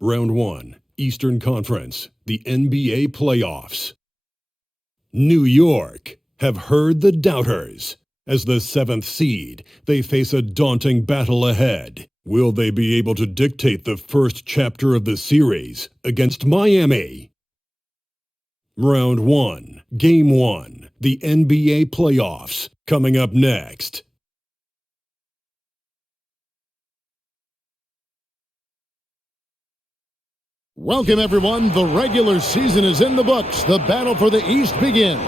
Round 1, Eastern Conference, the NBA playoffs. New York have heard the doubters. As the 7th seed, they face a daunting battle ahead. Will they be able to dictate the first chapter of the series against Miami? Round 1, Game 1, the NBA playoffs, coming up next. Welcome, everyone. The regular season is in the books. The battle for the East begins.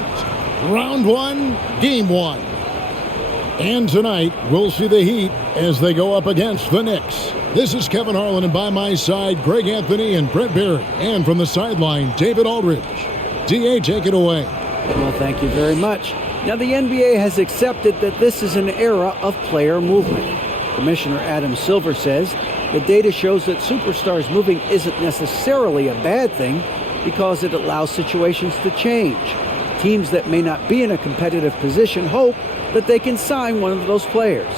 Round 1, Game 1. And tonight, we'll see the Heat as they go up against the Knicks. This is Kevin Harlan, and by my side, Greg Anthony and Brett Barry. And from the sideline, David Aldridge. DA, take it away. Well, thank you very much. Now, the NBA has accepted that this is an era of player movement. Commissioner Adam Silver says the data shows that superstars moving isn't necessarily a bad thing because it allows situations to change. Teams that may not be in a competitive position hope that they can sign one of those players.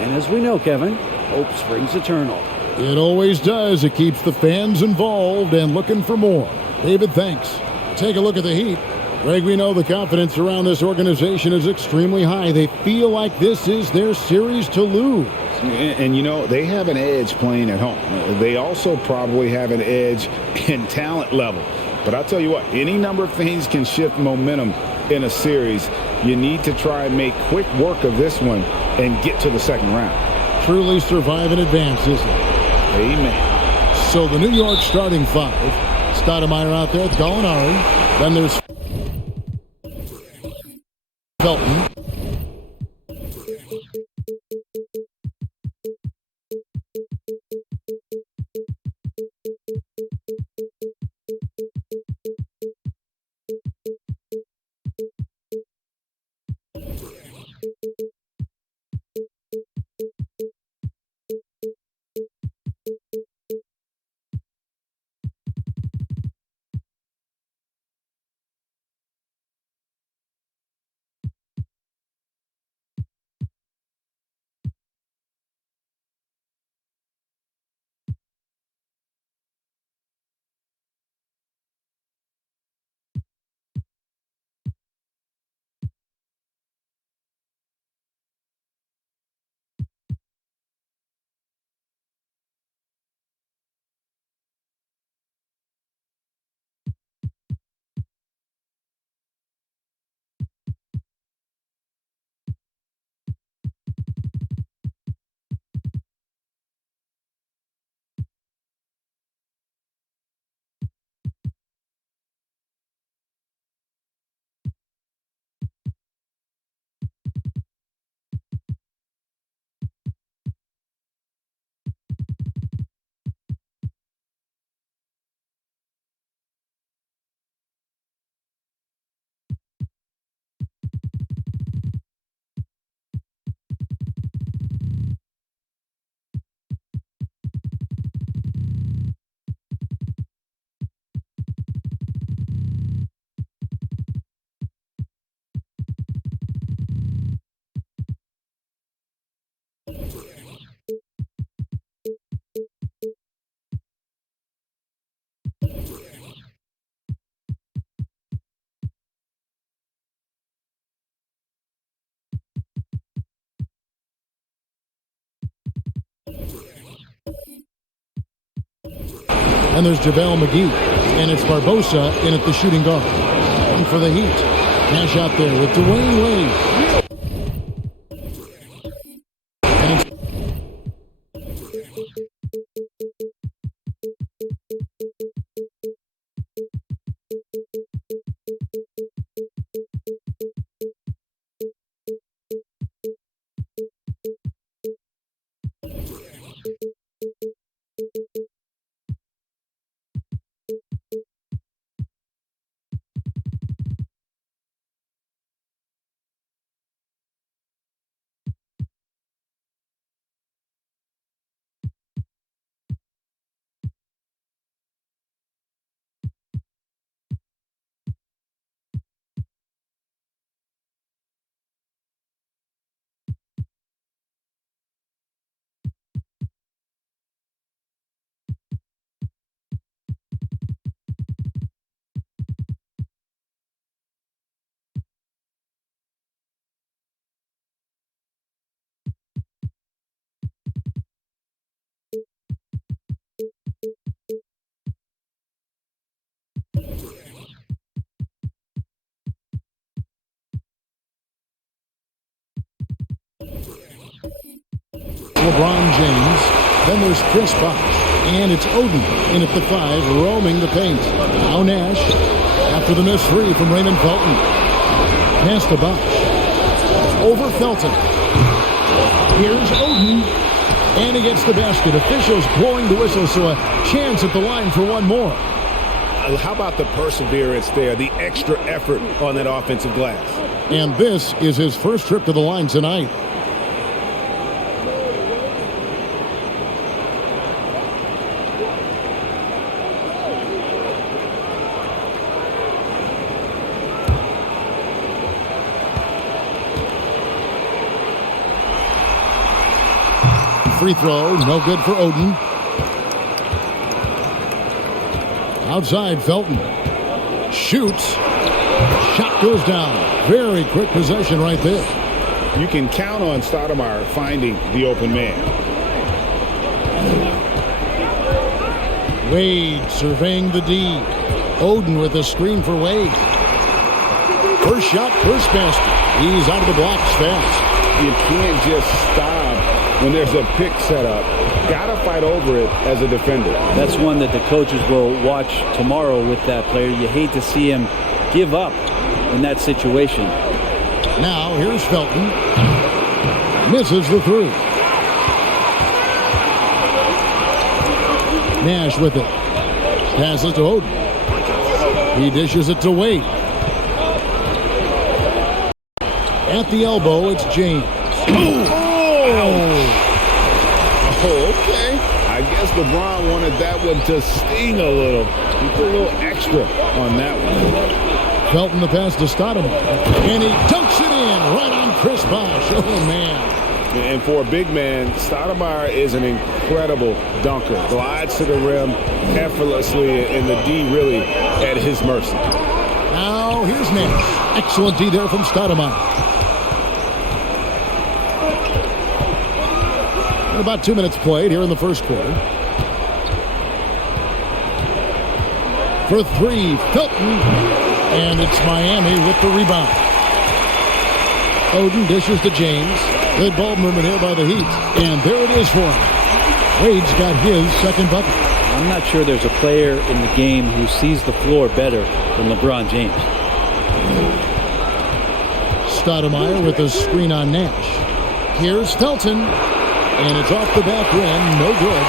And as we know, Kevin, hope springs eternal. It always does. It keeps the fans involved and looking for more. David, thanks. Take a look at the Heat. Greg, we know the confidence around this organization is extremely high. They feel like this is their series to lose. And you know, they have an edge playing at home. They also probably have an edge in talent level. But I'll tell you what, any number of things can shift momentum in a series. You need to try and make quick work of this one and get to the second round. Truly survive and advance, isn't it? Amen. So the New York starting five. Stoudemire out there with Gallinari. Then there's Felton. And there's JaVale McGee. And it's Barbosa in at the shooting guard. And for the Heat. Nash out there with Dwayne Wade. LeBron James. Then there's Chris Bosh. And it's Oden in at the 5, roaming the paint. Now Nash, after the missed three from Raymond Felton. Pass to Bosh. Over Felton. Here's Oden. And he gets the basket. Officials blowing the whistle, so a chance at the line for one more. How about the perseverance there, the extra effort on that offensive glass? And this is his first trip to the line tonight. Free throw, no good for Oden. Outside, Felton shoots. Shot goes down. Very quick possession right there. You can count on Stoudemire finding the open man. Wade surveying the D. Oden with a screen for Wade. First shot, first basket. He's out of the blocks fast. You can't just stop when there's a pick set up. Gotta fight over it as a defender. That's one that the coaches will watch tomorrow with that player. You hate to see him give up in that situation. Now here's Felton. Misses the three. Nash with it. Passes to Oden. He dishes it to Wade. At the elbow, it's James. Oh, okay. I guess LeBron wanted that one to sting a little. He put a little extra on that one. Felton the pass to Stoudemire. And he dunks it in right on Chris Bosh. Oh, man. And for a big man, Stoudemire is an incredible dunker. Glides to the rim effortlessly, and the D really at his mercy. Now here's Nash. Excellent D there from Stoudemire. About 2 minutes played here in the first quarter. For three, Felton. And it's Miami with the rebound. Oden dishes to James. Good ball movement here by the Heat. And there it is for him. Wade's got his second bucket. I'm not sure there's a player in the game who sees the floor better than LeBron James. Stoudemire with a screen on Nash. Here's Felton. And it's off the back rim. No good.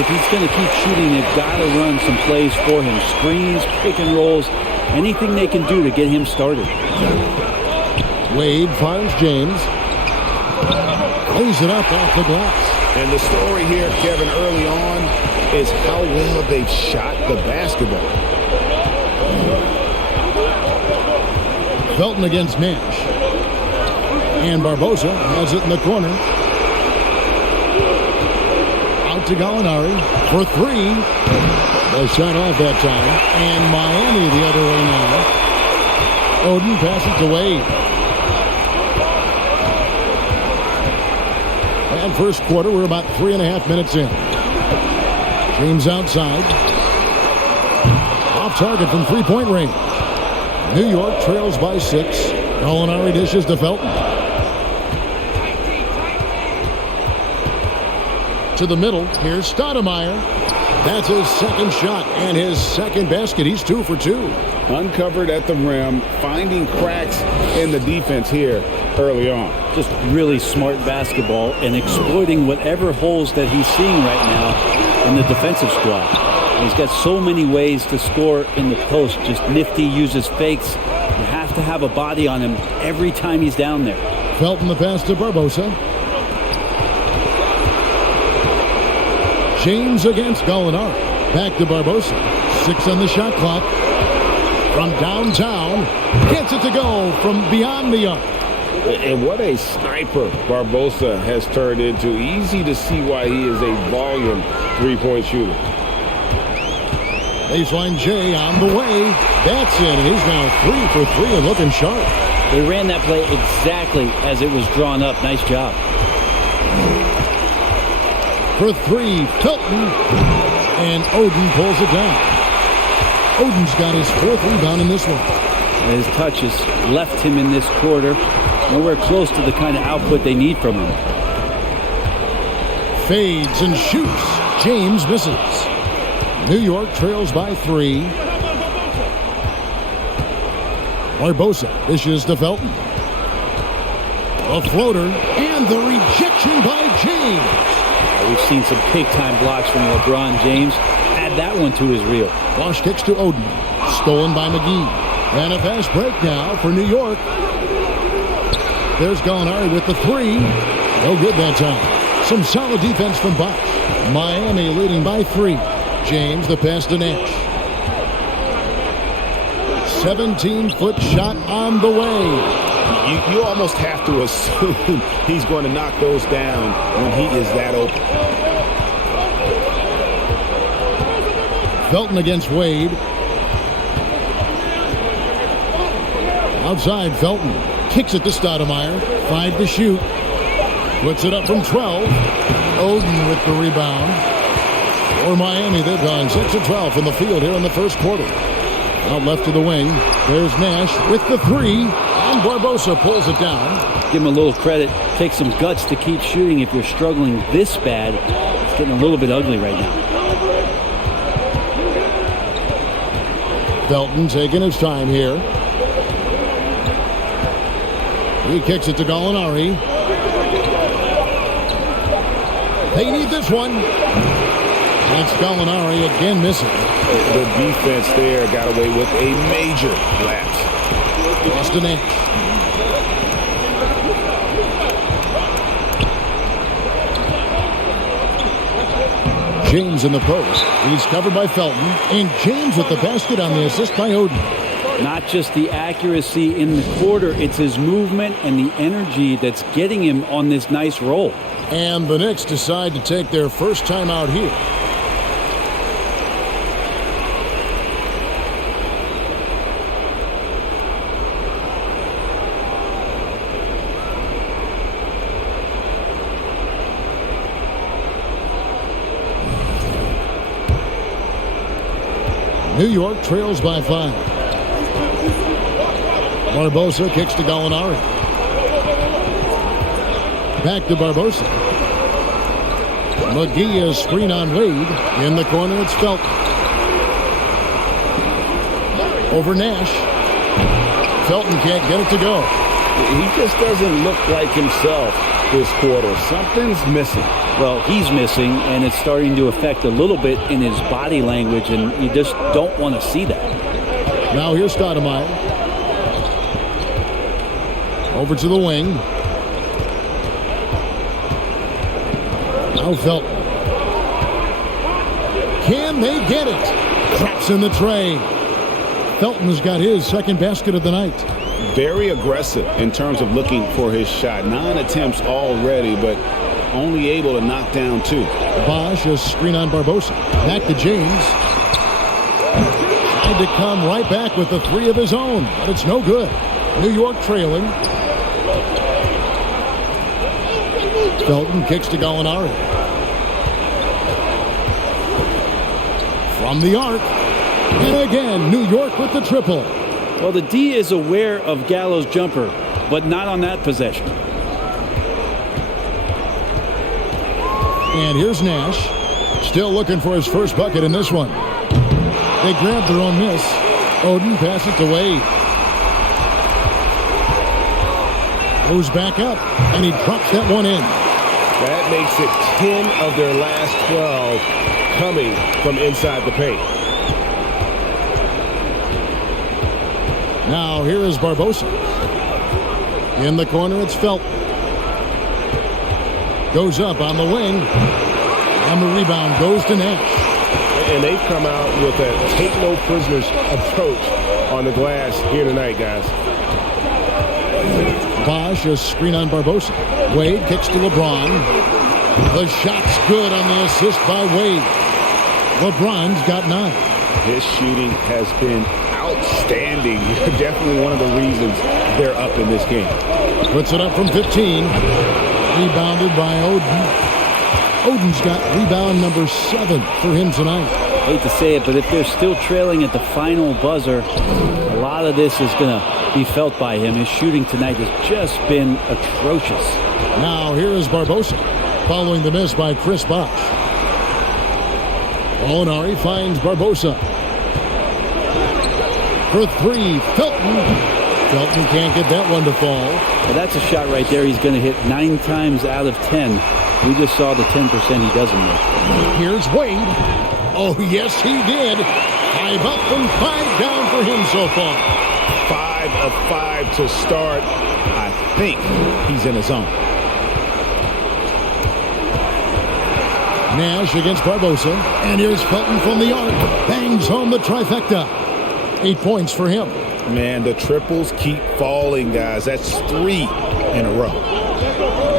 If he's going to keep shooting, they've got to run some plays for him. Screens, pick and rolls, anything they can do to get him started. Wade finds James. Lays it up off the glass. And the story here, Kevin, early on is how well they've shot the basketball. Felton against Nash. And Barbosa has it in the corner. To Gallinari for three. A shot off that time. And Miami the other way now. Oden passes to Wade. And first quarter, we're about 3.5 minutes in. James outside. Off target from three-point range. New York trails by 6. Gallinari dishes to Felton. To the middle, here's Stoudemire. That's his second shot and his second basket. He's 2 for 2. Uncovered at the rim, finding cracks in the defense here early on. Just really smart basketball and exploiting whatever holes that he's seeing right now in the defensive squad. And he's got so many ways to score in the post. Just nifty, uses fakes. You have to have a body on him every time he's down there. Felton the pass to Barbosa. James against Gallinari. Back to Barbosa. 6 on the shot clock. From downtown. Gets it to go from beyond the arc. And what a sniper Barbosa has turned into. Easy to see why he is a volume three-point shooter. Baseline J on the way. That's it. And he's now 3 for 3 and looking sharp. They ran that play exactly as it was drawn up. Nice job. For three, Felton, and Oden pulls it down. Oden's got his 4th rebound in this one. His touches left him in this quarter. Nowhere close to the kind of output they need from him. Fades and shoots. James misses. New York trails by 3. Barbosa dishes to Felton. A floater and the rejection by James. We've seen some big-time blocks from LeBron James. Add that one to his reel. Bosch kicks to Oden. Stolen by McGee. And a fast break now for New York. There's Gallinari with the 3. No good that time. Some solid defense from Bosch. Miami leading by 3. James the pass to Nash. 17-foot shot on the way. You almost have to assume he's going to knock those down when he is that open. Felton against Wade. Outside, Felton kicks it to Stoudemire. 5 to shoot. Puts it up from 12. Oden with the rebound. For Miami, they've gone 6 of 12 from the field here in the first quarter. Out left to the wing. There's Nash with the 3. And Barbosa pulls it down. Give him a little credit. Take some guts to keep shooting if you're struggling this bad. It's getting a little bit ugly right now. Felton taking his time here. He kicks it to Gallinari. They need this one. That's Gallinari again missing. The defense there got away with a major lapse. Lost an inch. James in the post. He's covered by Felton. And James with the basket on the assist by Oden. Not just the accuracy in the quarter, it's his movement and the energy that's getting him on this nice roll. And the Knicks decide to take their first time out here. New York trails by 5. Barbosa kicks to Gallinari. Back to Barbosa. McGee is screen on Wade. In the corner, it's Felton. Over Nash. Felton can't get it to go. He just doesn't look like himself this quarter. Something's missing. Well, he's missing, and it's starting to affect a little bit in his body language, and you just don't want to see that. Now here's Stoudemire. Over to the wing. Now Felton. Can they get it? Drops in the tray. Felton's got his second basket of the night. Very aggressive in terms of looking for his shot. 9 attempts already, but only able to knock down 2. Bosch is screen on Barbosa. Back to James. Tried to come right back with the 3 of his own, but it's no good. New York trailing. Felton kicks to Gallinari. From the arc. And again, New York with the triple. Well, the D is aware of Gallo's jumper, but not on that possession. And here's Nash. Still looking for his first bucket in this one. They grab their own miss. Oden passes to Wade. Goes back up, and he drops that one in. That makes it 10 of their last 12 coming from inside the paint. Now here is Barbosa. In the corner, it's Felton. Goes up on the wing. And the rebound goes to Nash. And they've come out with a take no prisoners approach on the glass here tonight, guys. Bosch is screen on Barbosa. Wade kicks to LeBron. The shot's good on the assist by Wade. LeBron's got 9. His shooting has been outstanding. Definitely one of the reasons they're up in this game. Puts it up from 15. Rebounded by Oden. Oden's got rebound number 7 for him tonight. Hate to say it, but if they're still trailing at the final buzzer, a lot of this is going to be felt by him. His shooting tonight has just been atrocious. Now here is Barbosa. following the miss by Chris Bosh. Molinari finds Barbosa. For three, Felton. Felton can't get that one to fall. Well, that's a shot right there he's going to hit 9 times out of 10. We just saw the 10% he doesn't make. Here's Wade. Oh, yes, he did. 5 up and 5 down for him so far. 5 of 5 to start. I think he's in his zone. Nash against Barbosa. And here's Felton from the arc. Bangs home the trifecta. 8 points for him. Man, the triples keep falling, guys. That's 3 in a row.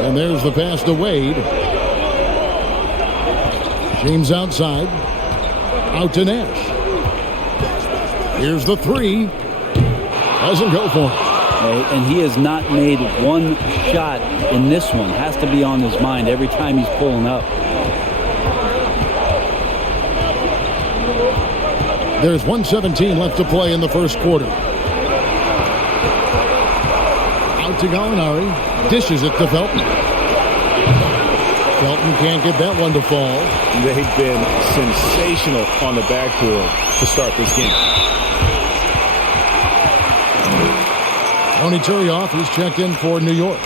And there's the pass to Wade. James outside. Out to Nash. Here's the 3. Doesn't go for him. And he has not made one shot in this one. Has to be on his mind every time he's pulling up. There's 1:17 left to play in the first quarter. Out to Gallinari. Dishes it to Felton. Felton can't get that one to fall. They've been sensational on the backboard to start this game. Tony Turioff, who's checked in for New York.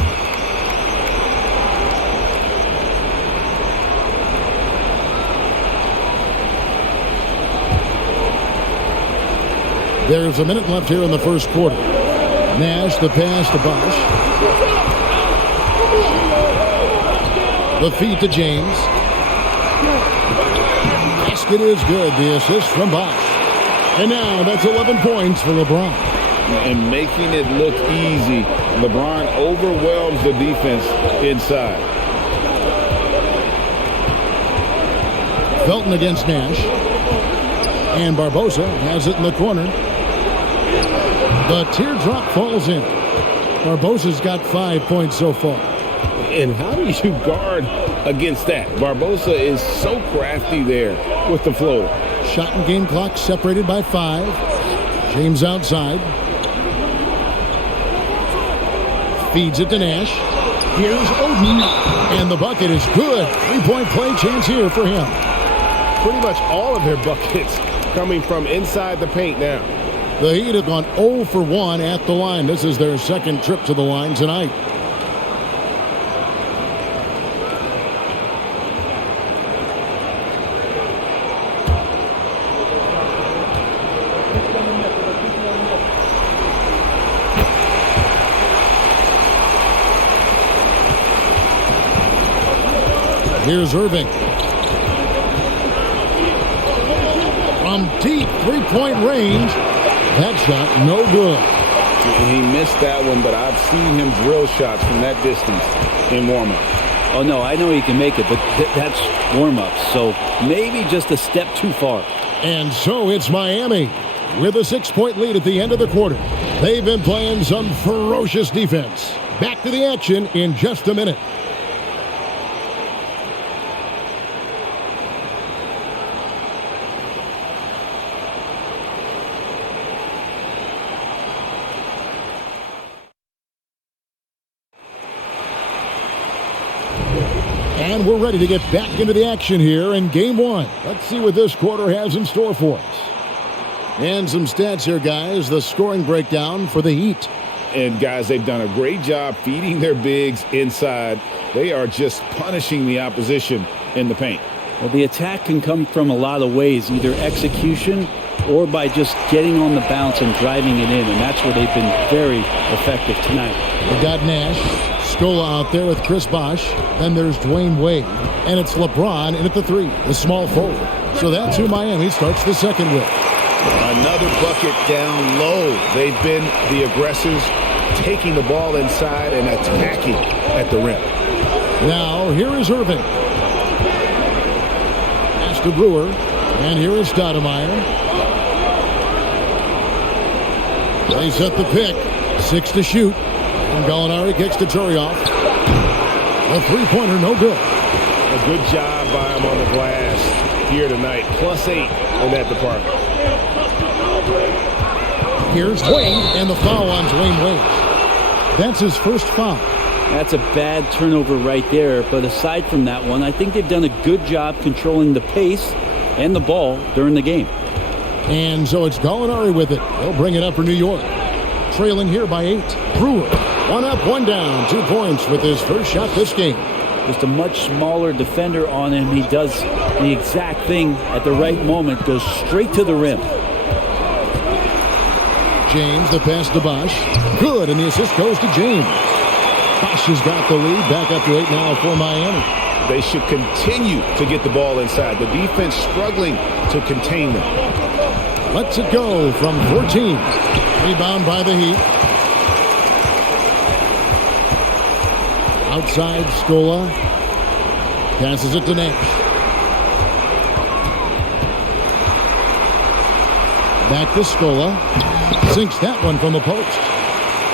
There's a minute left here in the first quarter. Nash, the pass to Bosh. The feed to James. Basket is good. The assist from Bosh. And now that's 11 points for LeBron. And making it look easy, LeBron overwhelms the defense inside. Felton against Nash. And Barbosa has it in the corner. The teardrop falls in. Barbosa's got 5 points so far. And how do you guard against that? Barbosa is so crafty there with the floater. Shot and game clock separated by 5. James outside. Feeds it to Nash. Here's Oden. And the bucket is good. 3-point play chance here for him. Pretty much all of their buckets coming from inside the paint now. The Heat have gone 0 for 1 at the line. This is their second trip to the line tonight. Here's Irving. From deep 3-point range. That shot, no good. He missed that one, but I've seen him drill shots from that distance in warm-up. Oh, no, I know he can make it, but that's warm-up. So maybe just a step too far. And so it's Miami with a 6-point lead at the end of the quarter. They've been playing some ferocious defense. Back to the action in just a minute. And we're ready to get back into the action here in Game 1. Let's see what this quarter has in store for us. And some stats here, guys. The scoring breakdown for the Heat. And, guys, they've done a great job feeding their bigs inside. They are just punishing the opposition in the paint. Well, the attack can come from a lot of ways, either execution or by just getting on the bounce and driving it in. And that's where they've been very effective tonight. We got Nash. Scola out there with Chris Bosh. Then there's Dwayne Wade. And it's LeBron in at the 3, the small forward. So that's who Miami starts the second with. Another bucket down low. They've been the aggressors, taking the ball inside and attacking at the rim. Now, here is Irving. Pass to Brewer. And here is Stoudemire. They set the pick. 6 to shoot. And Gallinari kicks to Turioff. A 3-pointer, no good. A good job by him on the glass here tonight. +8 in that department. Here's Wade, and the foul on Dwayne Wade. That's his first foul. That's a bad turnover right there. But aside from that one, I think they've done a good job controlling the pace and the ball during the game. And so it's Gallinari with it. He'll bring it up for New York. Trailing here by 8. Brewer, 1 up, 1 down. 2 points with his first shot this game. Just a much smaller defender on him. He does the exact thing at the right moment, goes straight to the rim. James, the pass to Bosch. Good, and the assist goes to James. Bosch has got the lead. Back up to 8 now for Miami. They should continue to get the ball inside. The defense struggling to contain them. Lets it go from 14. Rebound by the Heat. Outside, Scola. Passes it to Nash. Back to Scola. Sinks that one from the post.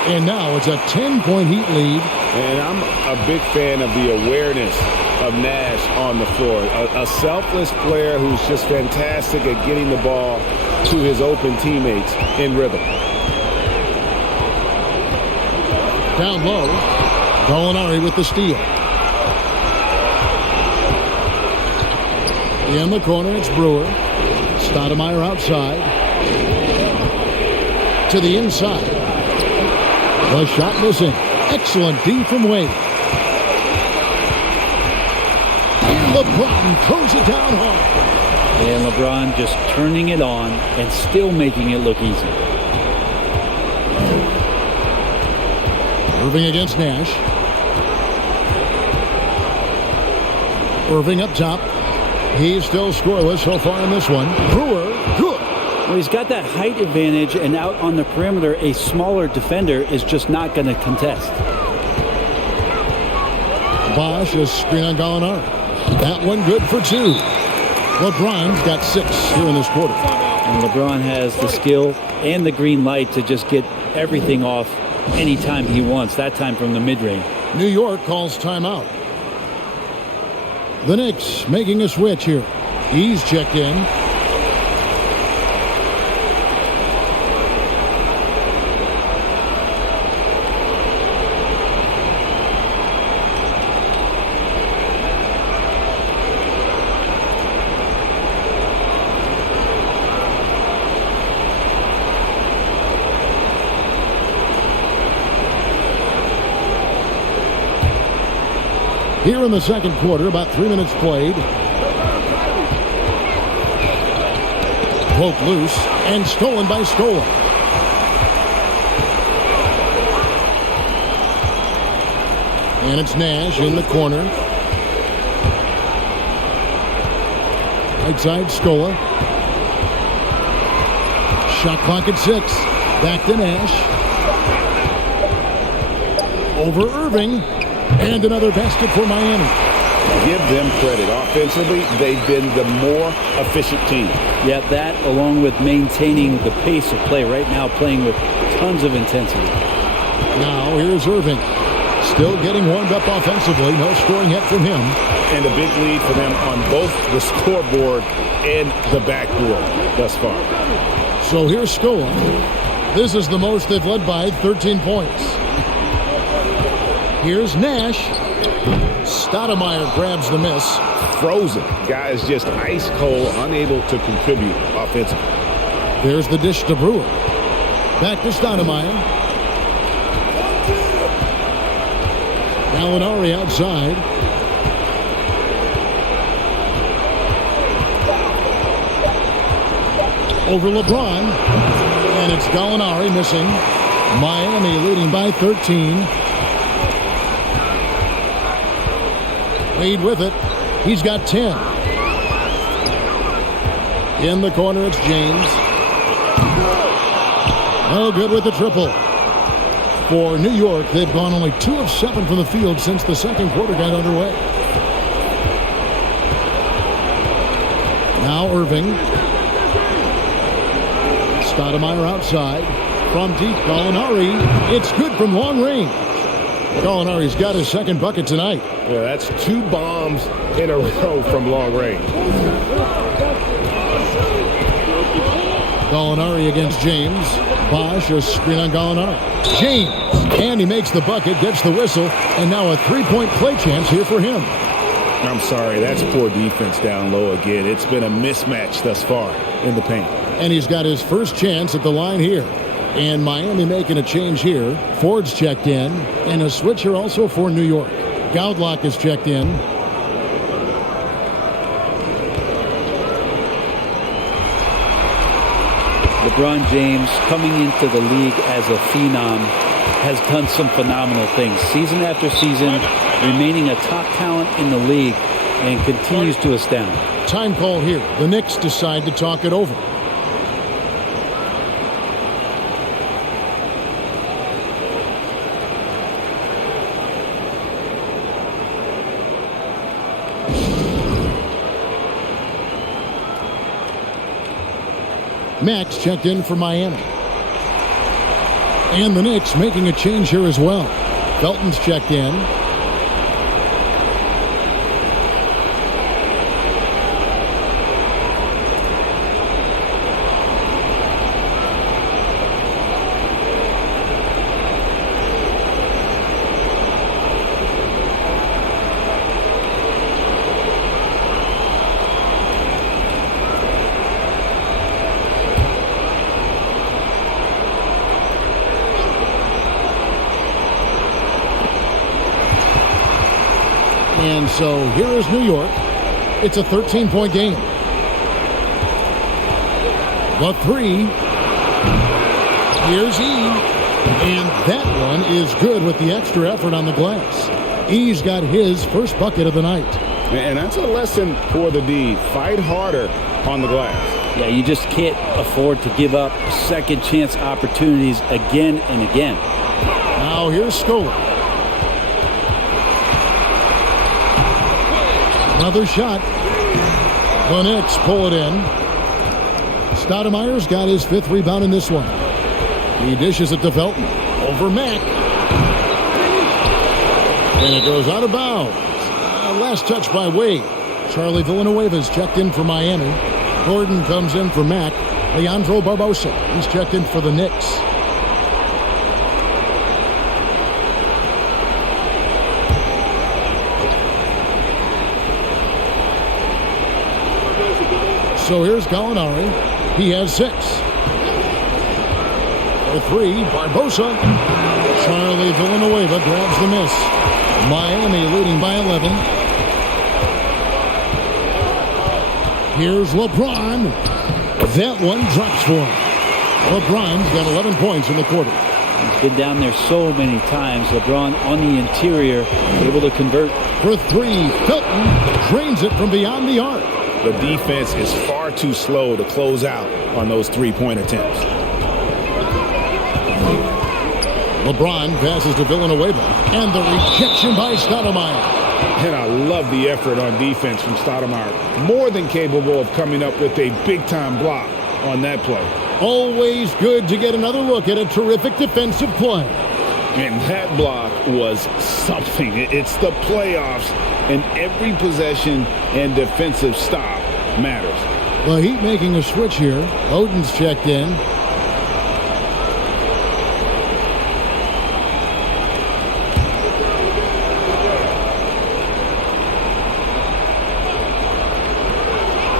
And now it's a 10-point Heat lead. And I'm a big fan of the awareness of Nash on the floor. A selfless player who's just fantastic at getting the ball to his open teammates in rhythm. Down low. Gallinari with the steal. In the corner, it's Brewer. Stoudemire outside. To the inside. The shot missing. Excellent D from Wade. And LeBron throws it down hard. And LeBron just turning it on and still making it look easy. Irving against Nash. Irving up top. He's still scoreless so far in this one. Brewer, good. Well, he's got that height advantage, and out on the perimeter, a smaller defender is just not going to contest. Bosch, a screen on Gallinari. That one good for 2. LeBron's got 6 here in this quarter. And LeBron has the skill and the green light to just get everything off anytime he wants, that time from the mid-range. New York calls timeout. The Knicks making a switch here. He's checked in. Here in the second quarter, about 3 minutes played. Poked loose and stolen by Scola. And it's Nash in the corner. Right side, Scola. Shot clock at 6. Back to Nash. Over Irving. And another basket for Miami. Give them credit. Offensively, they've been the more efficient team. Yeah, that along with maintaining the pace of play right now, playing with tons of intensity. Now here's Irving. Still getting warmed up offensively. No scoring yet from him. And a big lead for them on both the scoreboard and the backboard thus far. So here's Scola. This is the most they've led by, 13 points. Here's Nash. Stoudemire grabs the miss. Frozen. Guy is just ice cold, unable to contribute offensively. There's the dish to Brewer. Back to Stoudemire. Gallinari outside. Over LeBron. And it's Gallinari missing. Miami leading by 13. Lead with it. He's got 10. In the corner, it's James. No good with the triple. For New York, they've gone only 2 of 7 from the field since the second quarter got underway. Now Irving. Stoudemire outside. From deep, Gallinari. It's good from long range. Gallinari's got his second bucket tonight. Yeah, that's 2 bombs in a row from long range. Gallinari against James. Bosch, a screen on Gallinari. James And he makes the bucket, gets the whistle, and now a three-point play chance here for him. I'm sorry, that's poor defense down low again. It's been a mismatch thus far in the paint. And he's got his first chance at the line here. And Miami making a change here. Ford's checked in. And a switch here also for New York. Goudlock is checked in. LeBron James, coming into the league as a phenom, has done some phenomenal things. Season after season, remaining a top talent in the league, and continues to astound. Time call here. The Knicks decide to talk it over. Max checked in for Miami. And the Knicks making a change here as well. Felton's checked in. And so here is New York. It's a 13-point game. The three. Here's E. And that one is good with the extra effort on the glass. E's got his first bucket of the night. And that's a lesson for the D. Fight harder on the glass. Yeah, you just can't afford to give up second chance opportunities again and again. Now here's Scola. Another shot. The Knicks pull it in. Stoudemire's got his fifth rebound in this one. He dishes it to Felton. Over Mack. And it goes out of bounds. Last touch by Wade. Charlie Villanueva's checked in for Miami. Gordon comes in for Mack. Leandro Barbosa. He's checked in for the Knicks. So here's Gallinari. He has 6. The three, Barbosa. Charlie Villanueva grabs the miss. Miami leading by 11. Here's LeBron. That one drops for him. LeBron's got 11 points in the quarter. He's been down there so many times. LeBron on the interior, able to convert. For 3, Felton drains it from beyond the arc. The defense is far too slow to close out on those three-point attempts. LeBron passes to Villanueva. And the rejection by Stoudemire. And I love the effort on defense from Stoudemire. More than capable of coming up with a big-time block on that play. Always good to get another look at a terrific defensive play. And that block was something. It's the playoffs, and every possession and defensive stop matters. The Heat making a switch here. Oden's checked in.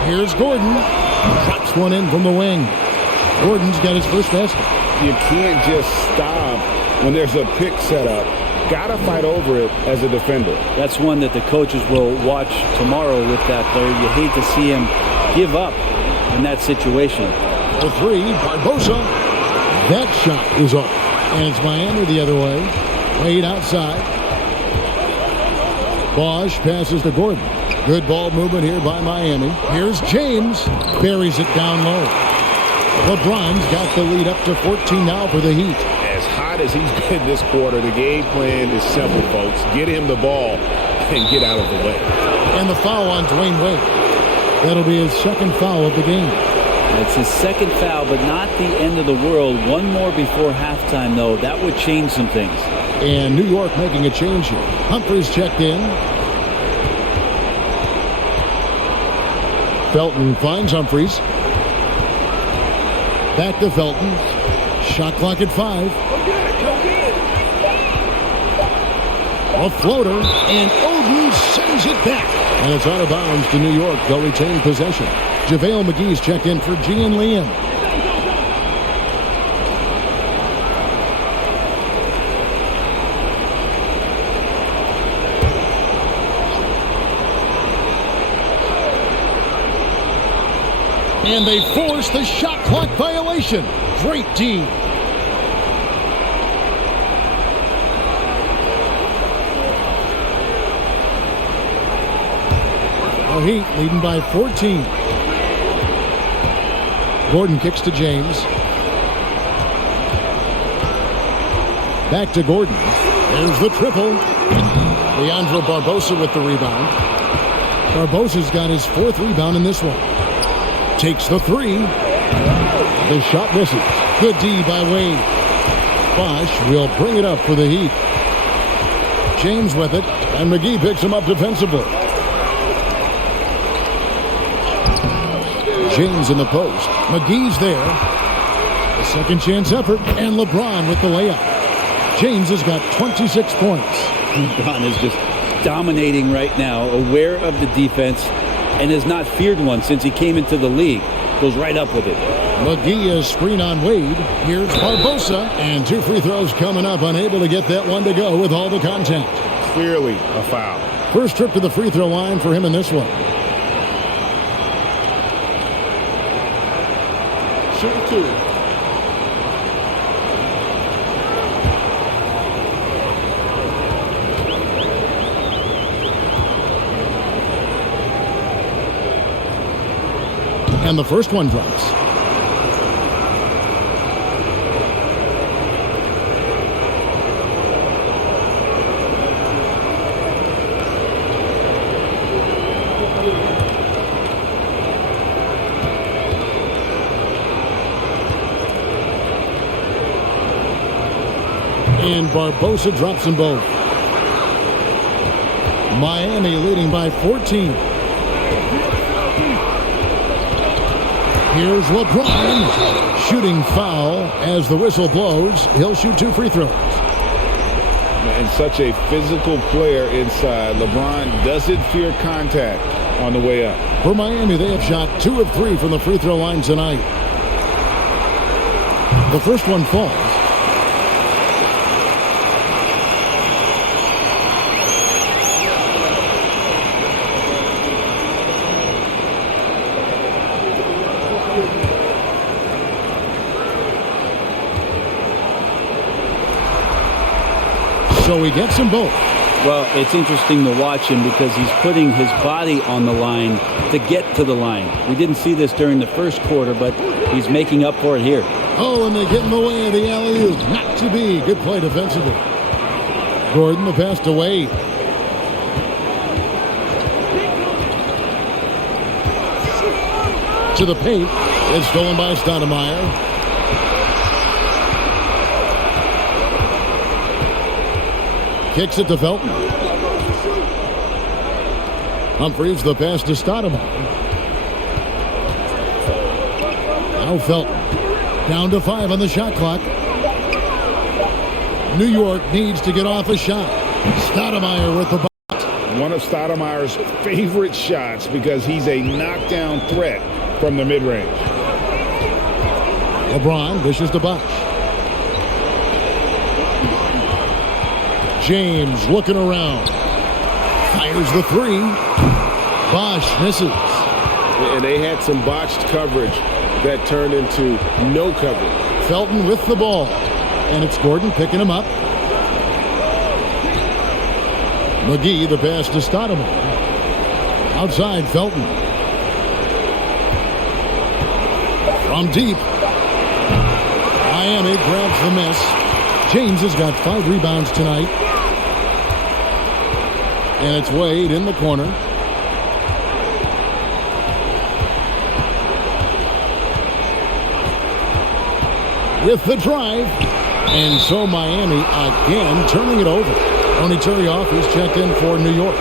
Here's Gordon. Drops one in from the wing. Gordon's got his first basket. You can't just stop when there's a pick set up. Gotta fight over it as a defender. That's one that the coaches will watch tomorrow with that player. You hate to see him give up in that situation. The three, Barbosa. That shot is off. And it's Miami the other way. Wade outside. Bosch passes to Gordon. Good ball movement here by Miami. Here's James. Buries it down low. LeBron's got the lead up to 14 now for the Heat. As hot as he's been this quarter, the game plan is simple, folks. Get him the ball and get out of the way. And the foul on Dwayne Wade. That'll be his second foul of the game. It's his second foul, but not the end of the world. One more before halftime, though. That would change some things. And New York making a change here. Humphries checked in. Felton finds Humphries. Back to Felton. Shot clock at 5. A floater, and Oden sends it back. And it's out of bounds to New York. They'll retain possession. JaVale McGee's checked in for Gian Liam. And they force the shot clock violation. Great D. The Heat leading by 14. Gordon kicks to James. Back to Gordon. There's the triple. Leandro Barbosa with the rebound. Barbosa's got his 4th rebound in this one. Takes the 3. The shot misses. Good D by Wade. Bosch will bring it up for the Heat. James with it, and McGee picks him up defensively. James in the post. McGee's there. A second chance effort, and LeBron with the layup. James has got 26 points. LeBron is just dominating right now, aware of the defense, and has not feared one since he came into the league. Goes right up with it. McGee is screen on Wade. Here's Barbosa, and 2 free throws coming up. Unable to get that one to go with all the contact. Clearly a foul. First trip to the free throw line for him in this one. Shoot 2. And the first one drops. And Barbosa drops them both. Miami leading by 14. Here's LeBron. Shooting foul as the whistle blows. He'll shoot 2 free throws. And such a physical player inside. LeBron doesn't fear contact on the way up. For Miami, they have shot 2 of 3 from the free throw line tonight. The first one falls. So he gets them both. Well, it's interesting to watch him because he's putting his body on the line to get to the line. We didn't see this during the first quarter, but he's making up for it here. Oh, and they get in the way of the alley-oop. Not to be. Good play defensively. Gordon, the pass to Wade. To the paint. It's stolen by Stoudemire. Kicks it to Felton. Humphries the pass to Stoudemire. Now Felton. Down to 5 on the shot clock. New York needs to get off a shot. Stoudemire with the box. One of Stoudemire's favorite shots because he's a knockdown threat from the mid-range. LeBron dishes to Bosch. James looking around. Fires the 3. Bosch misses. And they had some botched coverage that turned into no coverage. Felton with the ball. And it's Gordon picking him up. McGee the pass to Stoudemire. Outside Felton. From deep. Miami grabs the miss. James has got 5 rebounds tonight. And it's Wade in the corner. With the drive. And so Miami again turning it over. Tony Turioff is checked in for New York.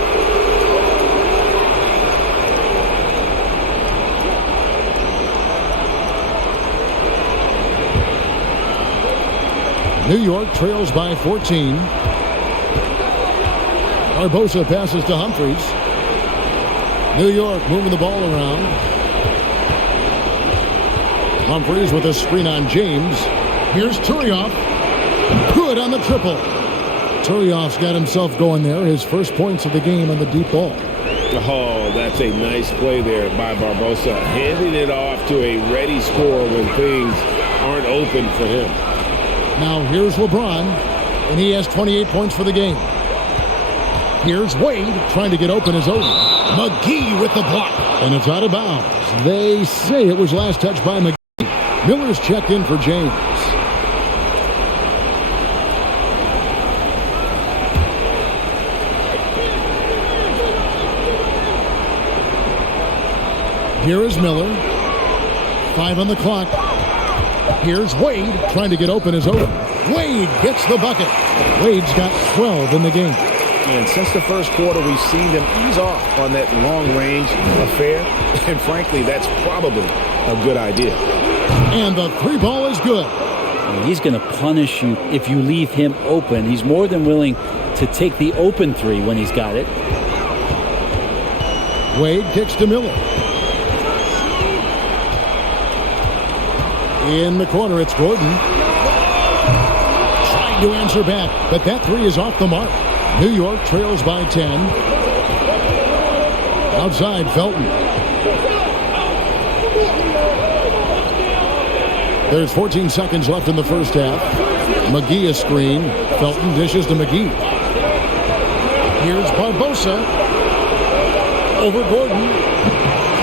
New York trails by 14. Barbosa passes to Humphries. New York moving the ball around. Humphries with a screen on James. Here's Turioff. Good on the triple. Turioff's got himself going there. His first points of the game on the deep ball. Oh, that's a nice play there by Barbosa. Handing it off to a ready scorer when things aren't open for him. Now here's LeBron, and he has 28 points for the game. Here's Wade trying to get open his own. McGee with the block, and it's out of bounds. They say it was last touched by McGee. Miller's checked in for James. Here is Miller. 5 on the clock. Here's Wade trying to get open his own. Wade gets the bucket. Wade's got 12 in the game. And since the first quarter, we've seen them ease off on that long-range affair. And frankly, that's probably a good idea. And the three ball is good. He's going to punish you if you leave him open. He's more than willing to take the open three when he's got it. Wade kicks to Miller. In the corner, it's Gordon. Trying to answer back, but that three is off the mark. New York trails by 10. Outside, Felton. There's 14 seconds left in the first half. McGee a screen. Felton dishes to McGee. Here's Barbosa. Over Gordon.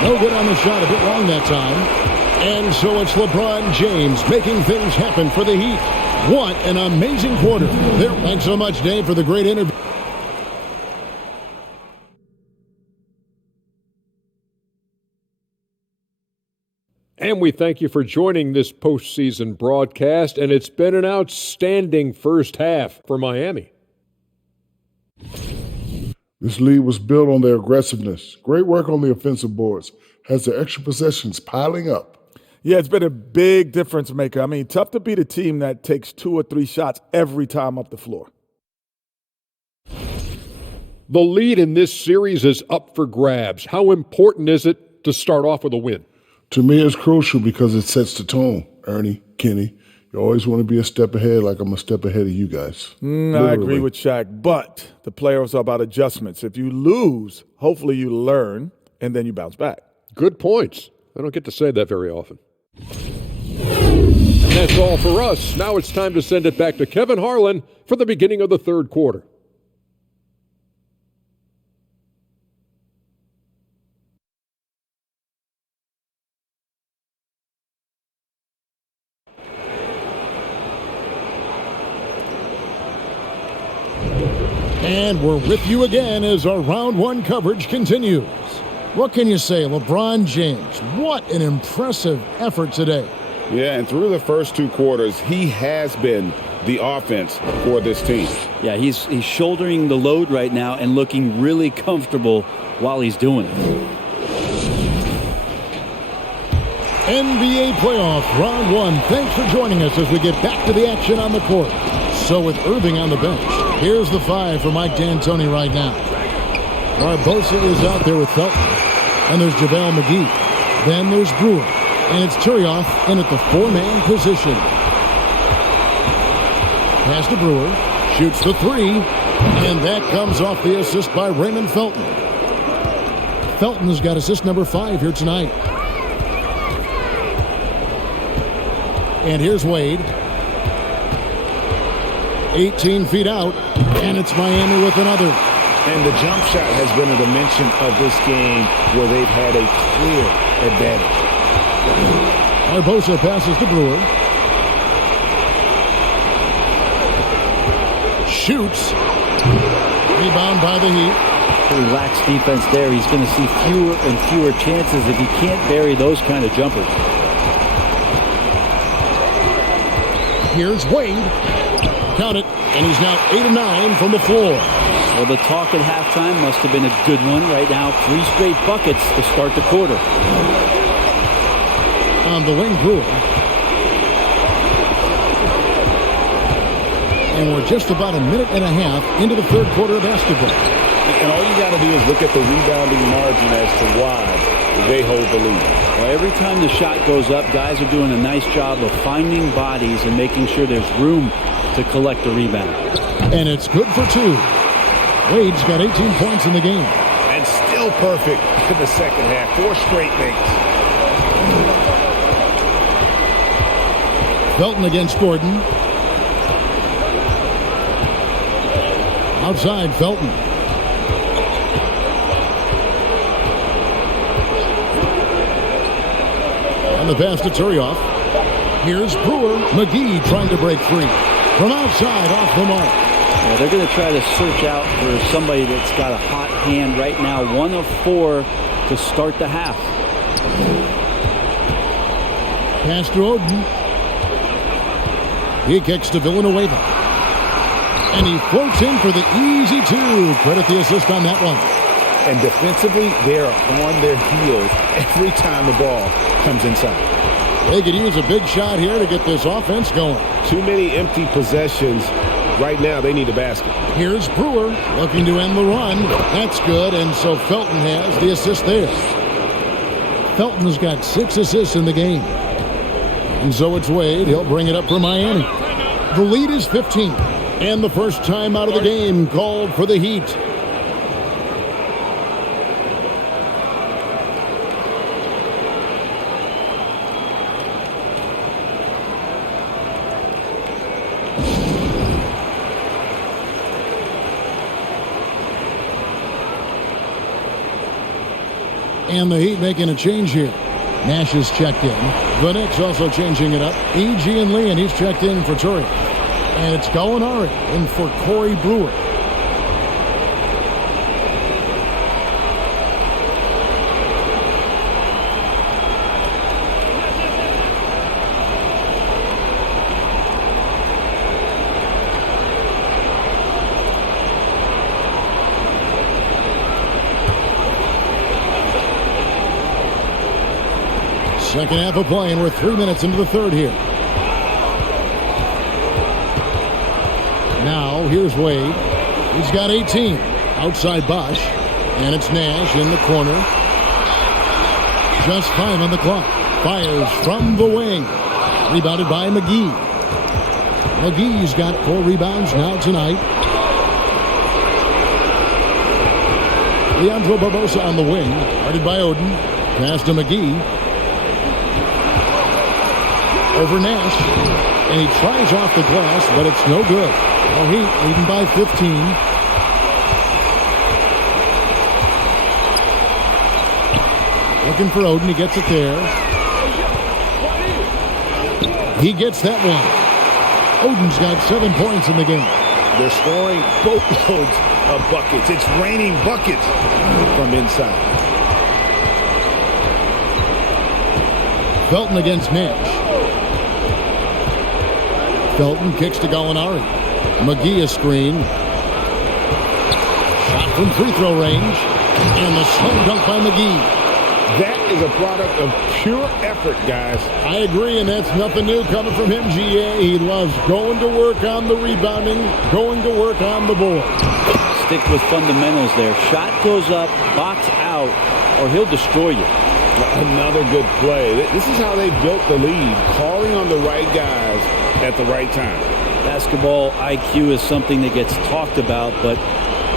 No good on the shot, a bit long that time. And so it's LeBron James making things happen for the Heat. What an amazing quarter. Thanks so much, Dave, for the great interview. And we thank you for joining this postseason broadcast, and it's been an outstanding first half for Miami. This lead was built on their aggressiveness. Great work on the offensive boards. Has the extra possessions piling up. Yeah, it's been a big difference maker. I mean, tough to beat a team that takes 2 or 3 shots every time up the floor. The lead in this series is up for grabs. How important is it to start off with a win? To me, it's crucial because it sets the tone. Ernie, Kenny, you always want to be a step ahead like I'm a step ahead of you guys. I agree with Shaq, but the playoffs are about adjustments. If you lose, hopefully you learn, and then you bounce back. Good points. I don't get to say that very often. And that's all for us. Now it's time to send it back to Kevin Harlan for the beginning of the third quarter. And we're with you again as our round one coverage continues. What can you say, LeBron James? What an impressive effort today. Yeah, and through the first 2 quarters, he has been the offense for this team. Yeah, he's shouldering the load right now and looking really comfortable while he's doing it. NBA playoff round one. Thanks for joining us as we get back to the action on the court. So with Irving on the bench, here's the 5 for Mike D'Antoni right now. Barbosa is out there with Felton. And there's JaVale McGee. Then there's Brewer. And it's Turioff in at the 4-man position. Pass to Brewer. Shoots the 3. And that comes off the assist by Raymond Felton. Felton has got assist number 5 here tonight. And here's Wade. 18 feet out. And it's Miami with another. And the jump shot has been a dimension of this game where they've had a clear advantage. Barbosa passes to Brewer. Shoots. Rebound by the Heat. Pretty lax defense there. He's going to see fewer and fewer chances if he can't bury those kind of jumpers. Here's Wade. Count it. And he's now 8 of 9 from the floor. Well, the talk at halftime must have been a good one. Right now, 3 straight buckets to start the quarter. On the wing, Brewer. And we're just about a minute and a half into the third quarter of basketball. And all you got to do is look at the rebounding margin as to why they hold the lead. Well, every time the shot goes up, guys are doing a nice job of finding bodies and making sure there's room to collect the rebound. And it's good for 2. Wade's got 18 points in the game. And still perfect in the second half. 4 straight makes. Felton against Gordon. Outside, Felton. And the pass to Turioff. Here's Brewer. McGee trying to break free. From outside, off the mark. Yeah, they're going to try to search out for somebody that's got a hot hand right now. 1 of 4 to start the half. Pass to Oden. He kicks to Villanueva. And he floats in for the easy 2. Credit the assist on that one. And defensively, they're on their heels every time the ball comes inside. They could use a big shot here to get this offense going. Too many empty possessions. Right now, they need a basket. Here's Brewer looking to end the run. That's good, and so Felton has the assist there. Felton's got 6 assists in the game. And so it's Wade. He'll bring it up for Miami. The lead is 15. And the first time out of the game called for the Heat. And the Heat making a change here. Nash is checked in. The Knicks also changing it up. E.G. and Lee, and he's checked in for Turry. And it's Gallinari in for Corey Brewer. Second half of play, and we're 3 minutes into the third here. Now, here's Wade. He's got 18. Outside Bosch. And it's Nash in the corner. Just 5 on the clock. Fires from the wing. Rebounded by McGee. McGee's got 4 rebounds now tonight. Leandro Barbosa on the wing. Guarded by Oden. Pass to McGee. Over Nash, and he tries off the glass, but it's no good. Well, Heat leading by 15. Looking for Oden, he gets it there. He gets that one. Oden's got 7 points in the game. They're scoring boatloads of buckets. It's raining buckets from inside. Felton against Nash. Felton kicks to Gallinari. McGee a screen. Shot from free throw range. And the slam dunk by McGee. That is a product of pure effort, guys. I agree, and that's nothing new coming from him, GA. He loves going to work on the rebounding, going to work on the board. Stick with fundamentals there. Shot goes up, box out, or he'll destroy you. Another good play. This is how they built the lead, calling on the right guys at the right time. Basketball IQ is something that gets talked about, but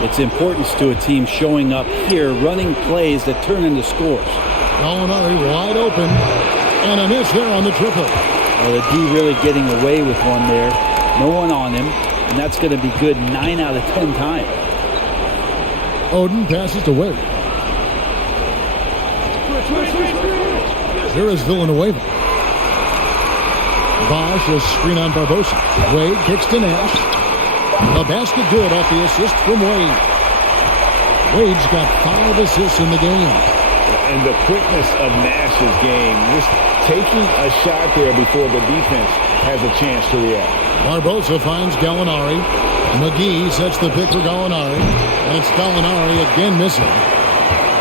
its importance to a team showing up here, running plays that turn into scores. Gallinari wide open, and a miss there on the triple. Well, the D really getting away with one there. No one on him, and that's going to be good 9 out of 10 times. Oden passes to Wade. Here is Villanueva. Bosch a screen on Barbosa. Wade kicks to Nash. A basket good off the assist from Wade. Wade's got 5 assists in the game. And the quickness of Nash's game, just taking a shot there before the defense has a chance to react. Barbosa finds Gallinari. McGee sets the pick for Gallinari. And it's Gallinari again missing.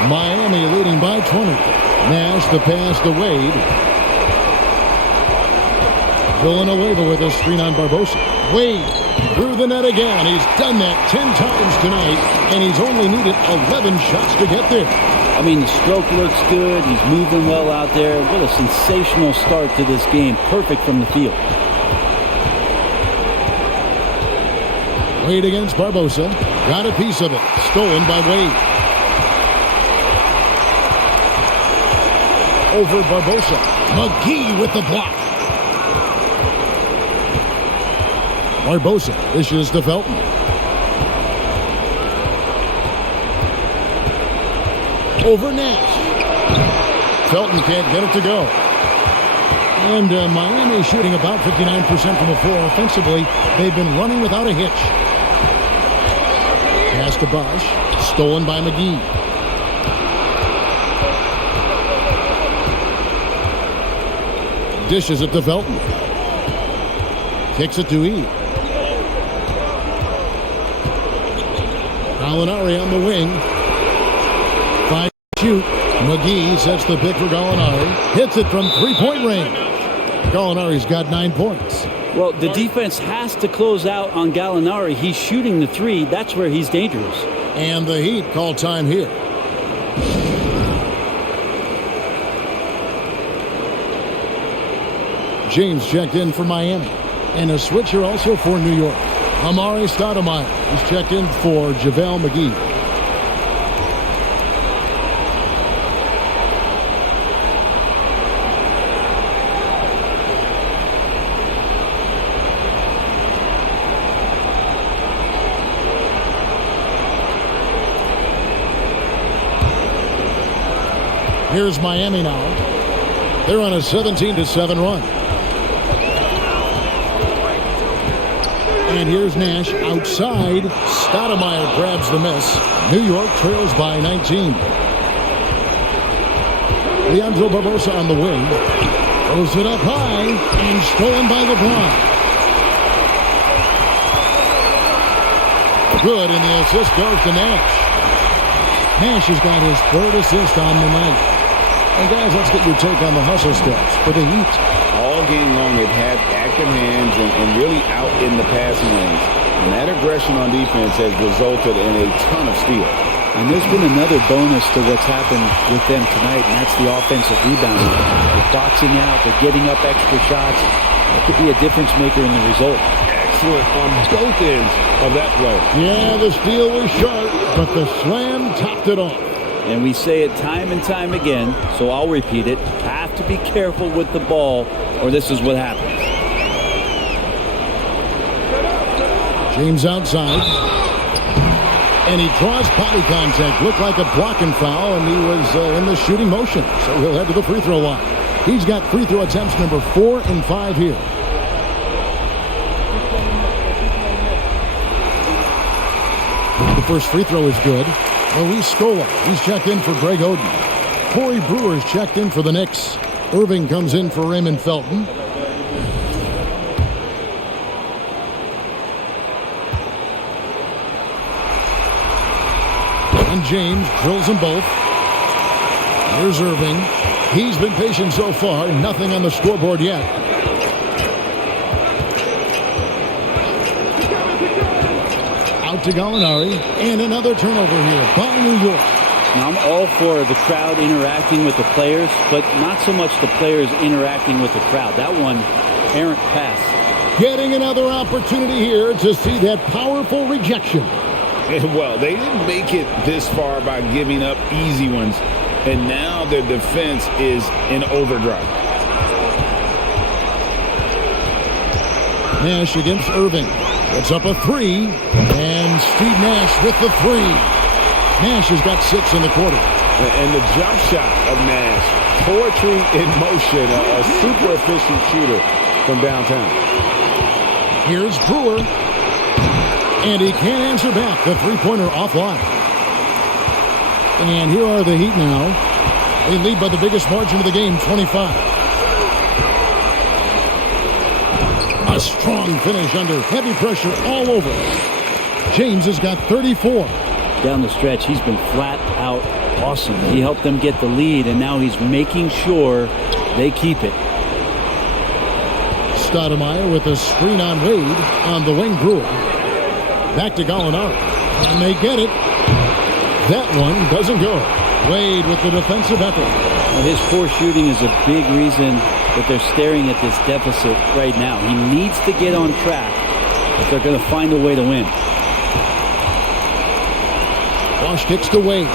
Miami leading by 20. Nash the pass to Wade. Villanueva with a screen on Barbosa. Wade through the net again. He's done that 10 times tonight, and he's only needed 11 shots to get there. I mean, the stroke looks good. He's moving well out there. What a sensational start to this game. Perfect from the field. Wade against Barbosa. Got a piece of it. Stolen by Wade. Over Barbosa. McGee with the block. Barbosa dishes to Felton. Over Nash. Felton can't get it to go. And Miami shooting about 59% from the floor offensively. They've been running without a hitch. Pass to Bosch. Stolen by McGee. Dishes it to Felton. Kicks it to E. Gallinari on the wing. 5 shoot. McGee sets the pick for Gallinari. Hits it from three-point range. Gallinari's got 9 points. Well, the defense has to close out on Gallinari. He's shooting the three. That's where he's dangerous. And the Heat call time here. James checked in for Miami. And a switcher also for New York. Amari Stoudemire is checked in for JaVale McGee. Here's Miami now. They're on a 17-7 run. And here's Nash outside. Stoudemire grabs the miss. New York trails by 19. Leandro Barbosa on the wing. Throws it up high and stolen by LeBron. Good, and the assist goes to Nash. Nash has got his third assist on the night. And guys, let's get your take on the hustle steps for the Heat. All game long, they've had active hands and really out in the passing lanes. And that aggression on defense has resulted in a ton of steals. And there's been another bonus to what's happened with them tonight, and that's the offensive rebounding. They're boxing out, they're getting up extra shots. That could be a difference maker in the result. Excellent on both ends of that play. Yeah, the steal was sharp, but the slam topped it off. And we say it time and time again, so I'll repeat it. Have to be careful with the ball, or this is what happens. James outside. And he draws body contact. Looked like a blocking foul, and he was in the shooting motion. So he'll head to the free throw line. He's got free throw attempts number 4 and 5 here. The first free throw is good. Luis Scola, he's checked in for Greg Oden. Corey Brewer's checked in for the Knicks. Irving comes in for Raymond Felton. And James drills them both. Here's Irving. He's been patient so far. Nothing on the scoreboard yet. Out to Gallinari, and another turnover here by New York. Now, I'm all for the crowd interacting with the players, but not so much the players interacting with the crowd. That one, errant pass. Getting another opportunity here to see that powerful rejection. Well, they didn't make it this far by giving up easy ones, and now their defense is in overdrive. Nash against Irving. Puts up a three, and Steve Nash with the three. Nash has got 6 in the quarter. And the jump shot of Nash, poetry in motion, a super efficient shooter from downtown. Here's Brewer, and he can't answer back. The three-pointer offline. And here are the Heat now. They lead by the biggest margin of the game, 25. A strong finish under heavy pressure all over. James has got 34. Down the stretch, he's been flat out awesome. He helped them get the lead, and now he's making sure they keep it. Stoudemire with a screen on Wade on the wing. Brewer. Back to Gallinari. And they get it. That one doesn't go. Wade with the defensive effort. Well, his poor shooting is a big reason that they're staring at this deficit right now. He needs to get on track if they're going to find a way to win. Bosch kicks to Wade.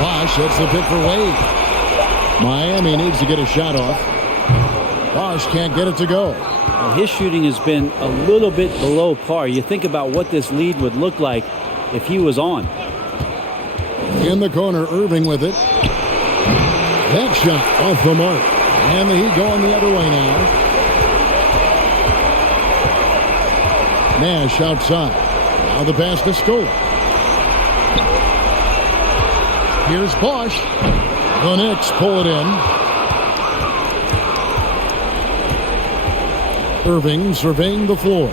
Bosch hits the pick for Wade. Miami needs to get a shot off. Bosch can't get it to go. Well, his shooting has been a little bit below par. You think about what this lead would look like if he was on. In the corner, Irving with it. That shot off the mark. And the Heat going the other way now. Nash outside. Now the pass to Scola. Here's Bosch. The Knicks pull it in. Irving surveying the floor.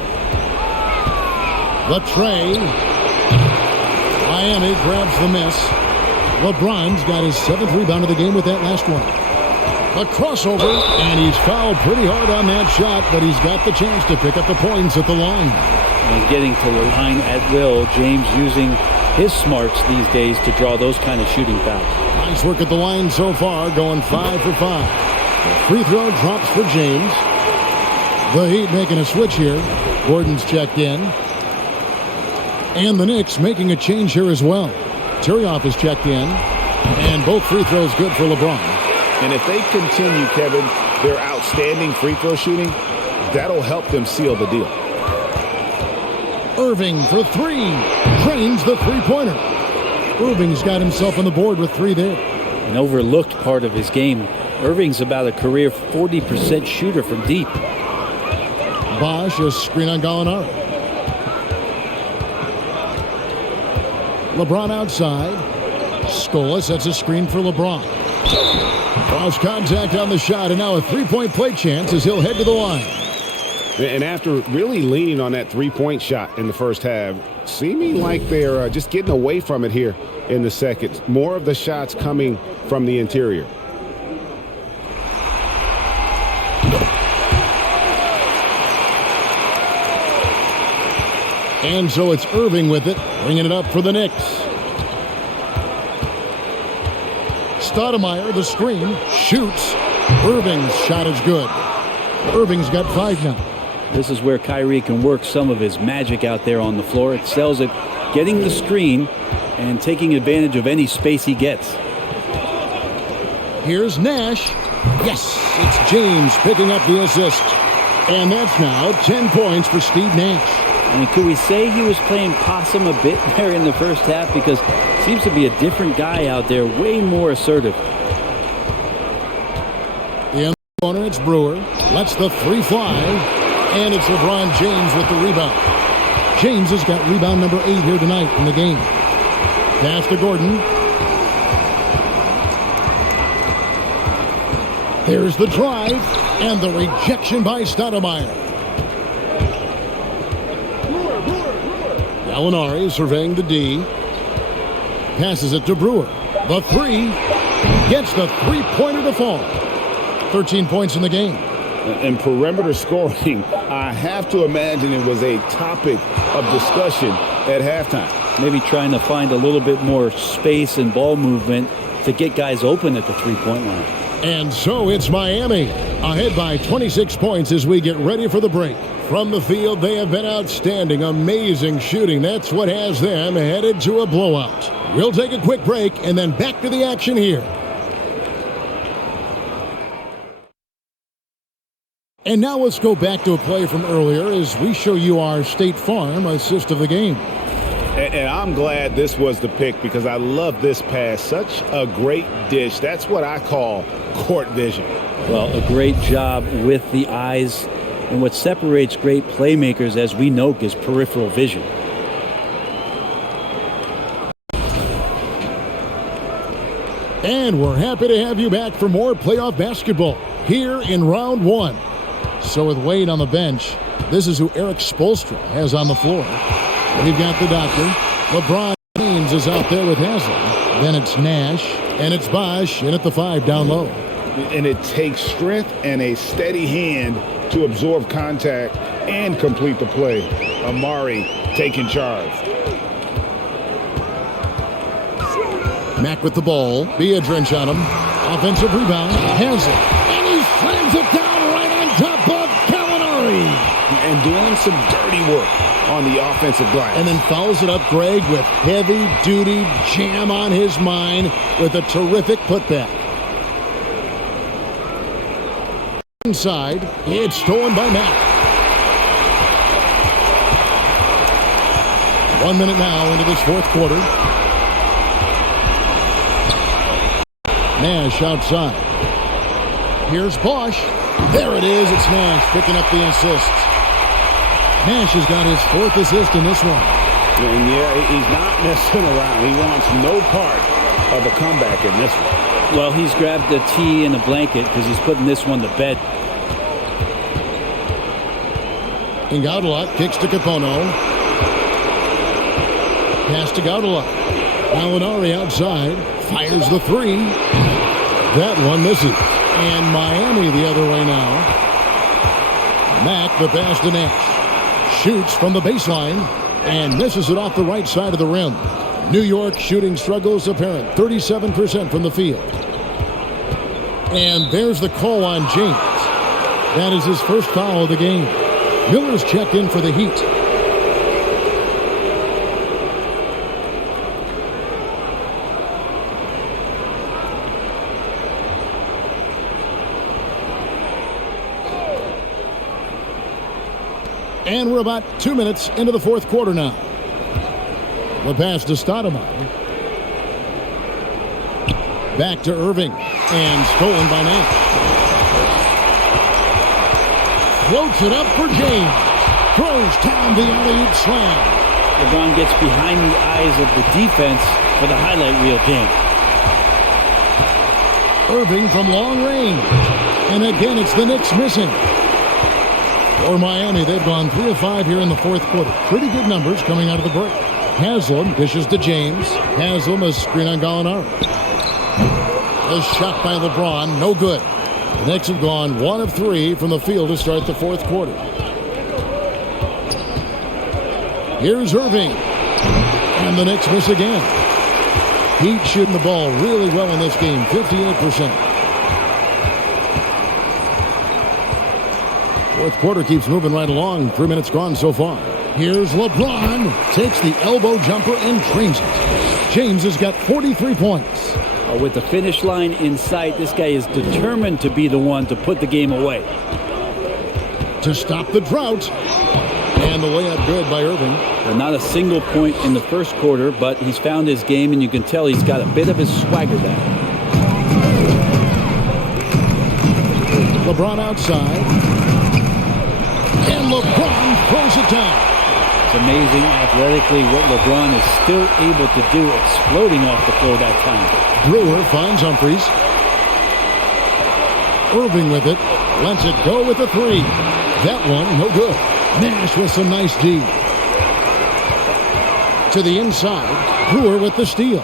The tray. Miami grabs the miss. LeBron's got his 7th rebound of the game with that last one. A crossover, and he's fouled pretty hard on that shot, but he's got the chance to pick up the points at the line. And getting to the line at will, James using his smarts these days to draw those kind of shooting fouls. Nice work at the line so far, going 5 for 5. The free throw drops for James. The Heat making a switch here. Gordon's checked in. And the Knicks making a change here as well. Tyrioff is checked in. And both free throws good for LeBron. And if they continue, Kevin, their outstanding free throw shooting, that'll help them seal the deal. Irving for 3. Drains the three-pointer. Irving's got himself on the board with 3 there. An overlooked part of his game. Irving's about a career 40% shooter from deep. Bosch, a screen on Gallinari. LeBron outside. Scola sets a screen for LeBron. Lost contact on the shot, and now a three-point play chance as he'll head to the line. And after really leaning on that three-point shot in the first half, seeming like they're just getting away from it here in the second. More of the shots coming from the interior. And so it's Irving with it, bringing it up for the Knicks. Stoudemire, the screen, shoots. Irving's shot is good. Irving's got 5 now. This is where Kyrie can work some of his magic out there on the floor. Excels at getting the screen and taking advantage of any space he gets. Here's Nash. Yes, it's James picking up the assist. And that's now 10 points for Steve Nash. And could we say he was playing possum a bit there in the first half? Because it seems to be a different guy out there, way more assertive. In the corner, it's Brewer. Lets the 3 fly. And it's LeBron James with the rebound. James has got rebound number 8 here tonight in the game. Pass to Gordon. There's the drive. And the rejection by Stoudemire. Gallinari surveying the D. Passes it to Brewer. The 3. Gets the three-pointer to fall. 13 points in the game. And perimeter scoring, I have to imagine it was a topic of discussion at halftime. Maybe trying to find a little bit more space and ball movement to get guys open at the three-point line. And so it's Miami, ahead by 26 points as we get ready for the break. From the field, they have been outstanding, amazing shooting. That's what has them headed to a blowout. We'll take a quick break and then back to the action here. And now let's go back to a play from earlier as we show you our State Farm assist of the game. And I'm glad this was the pick because I love this pass. Such a great dish. That's what I call court vision. Well, a great job with the eyes. And what separates great playmakers, as we know, is peripheral vision. And we're happy to have you back for more playoff basketball here in round 1. So with Wade on the bench, this is who Eric Spoelstra has on the floor. We've got the doctor. LeBron James is out there with Haslam. Then it's Nash, and it's Bosch in at the 5 down low. And it takes strength and a steady hand to absorb contact and complete the play. Amari taking charge. Mack with the ball. Beadrinch on him. Offensive rebound. Has it. And he slams it down right on top of Gallinari. And doing some dirty work on the offensive glass. And then fouls it up Greg with heavy-duty jam on his mind with a terrific putback. Inside. It's stolen by Mack. 1 minute now into this fourth quarter. Nash outside. Here's Bosch. There it is. It's Nash picking up the assist. Nash has got his fourth assist in this one. And yeah, he's not messing around. He wants no part of a comeback in this one. Well, he's grabbed a tee and a blanket because he's putting this one to bed. Ingaudala kicks to Capono. Pass to Gaudala. Gallinari outside. Fires the three. That one misses. And Miami the other way now. Mack the pass to Nash. Shoots from the baseline and misses it off the right side of the rim. New York shooting struggles apparent. 37% from the field. And there's the call on James. That is his first foul of the game. Miller's checked in for the Heat. And we're about 2 minutes into the fourth quarter now. The pass to Stoudemire. Back to Irving. And stolen by Nash. Floats it up for James. Throws down the alley-oop slam. LeBron gets behind the eyes of the defense for the highlight reel, James. Irving from long range. And again, it's the Knicks missing. For Miami, they've gone 3 of 5 here in the fourth quarter. Pretty good numbers coming out of the break. Haslam dishes to James. Haslam a screen on Gallinari. A shot by LeBron, no good. The Knicks have gone 1 of 3 from the field to start the fourth quarter. Here's Irving. And the Knicks miss again. Heat shooting the ball really well in this game, 58%. Fourth quarter keeps moving right along. 3 minutes gone so far. Here's LeBron. Takes the elbow jumper and drains it. James has got 43 points. With the finish line in sight, this guy is determined to be the one to put the game away. To stop the drought. And the layup good by Irving. Well, not a single point in the first quarter, but he's found his game, and you can tell he's got a bit of his swagger back. LeBron outside. And LeBron throws it down. It's amazing athletically what LeBron is still able to do, exploding off the floor that time. Brewer finds Humphries. Irving with it. Lets it go with a three. That one, no good. Nash with some nice D. To the inside. Brewer with the steal.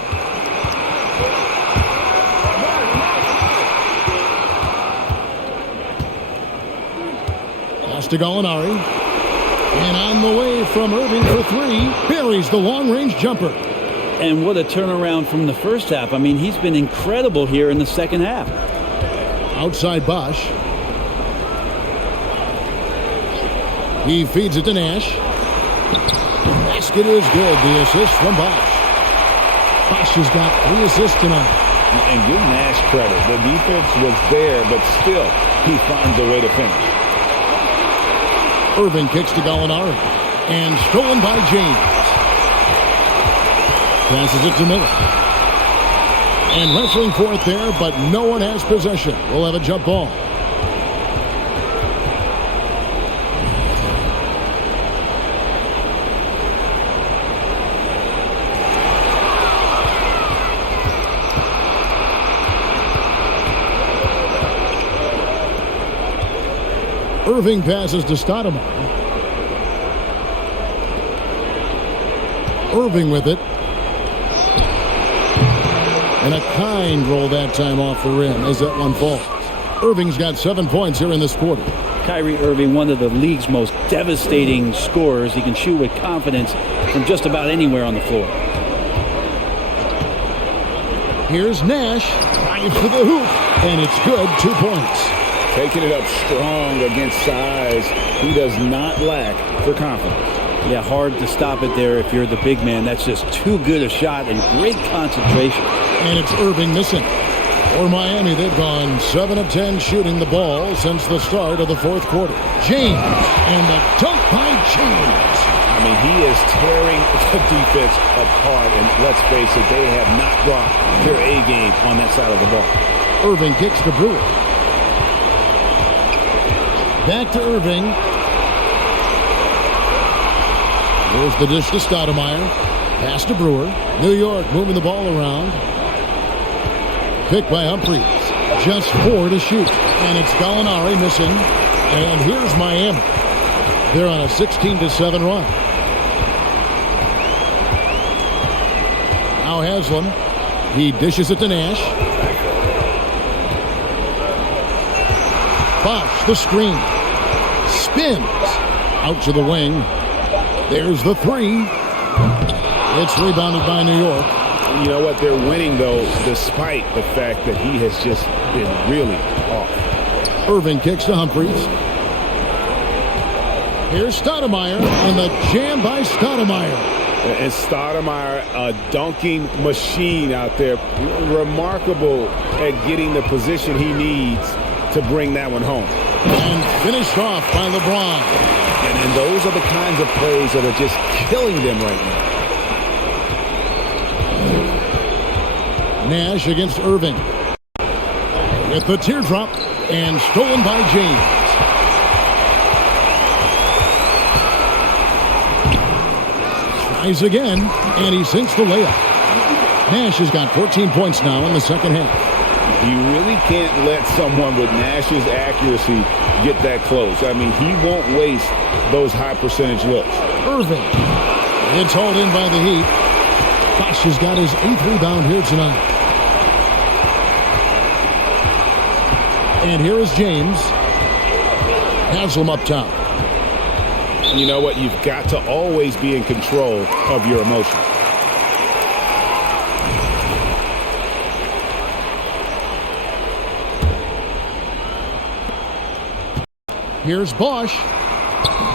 Pass to Gallinari. And on the way from Irving for three. Buries the long-range jumper. And what a turnaround from the first half. I mean, he's been incredible here in the second half. Outside Bosch. He feeds it to Nash. Basket is good. The assist from Bosch. Bosch has got 3 assists tonight. And give Nash credit. The defense was there, but still, he finds a way to finish. Irving kicks to Gallinari. And stolen by James. Passes it to Miller. And wrestling for it there, but no one has possession. We'll have a jump ball. Irving passes to Stoudemire. Irving with it. And a kind roll that time off the rim as that one falls. Irving's got 7 points here in this quarter. Kyrie Irving, one of the league's most devastating scorers. He can shoot with confidence from just about anywhere on the floor. Here's Nash, drives to the hoop, and it's good, 2 points. Taking it up strong against size. He does not lack for confidence. Yeah, hard to stop it there if you're the big man. That's just too good a shot and great concentration. And it's Irving missing. For Miami, they've gone 7 of 10 shooting the ball since the start of the fourth quarter. James, and the dunk by James. I mean, he is tearing the defense apart, and let's face it, they have not brought their A game on that side of the ball. Irving kicks to Brewer. Back to Irving. Here's the dish to Stoudemire. Pass to Brewer. New York moving the ball around. Picked by Humphries. Just 4 to shoot. And it's Gallinari missing. And here's Miami. They're on a 16-7 run. Now Haslam. He dishes it to Nash. Bosh, the screen. Spins. Out to the wing. There's the 3. It's rebounded by New York. You know what? They're winning, though, despite the fact that he has just been really off. Irving kicks to Humphries. Here's Stoudemire, and the jam by Stoudemire. And Stoudemire, a dunking machine out there. Remarkable at getting the position he needs to bring that one home. And finished off by LeBron. And those are the kinds of plays that are just killing them right now. Nash against Irving. With the teardrop, and stolen by James. Tries again, and he sinks the layup. Nash has got 14 points now in the second half. You really can't let someone with Nash's accuracy get that close. I mean, he won't waste those high percentage looks. Irving. It's hauled in by the Heat. Bosh has got his 8th rebound here tonight. And here is James. Haslam up top. You know what? You've got to always be in control of your emotions. Here's Bosh,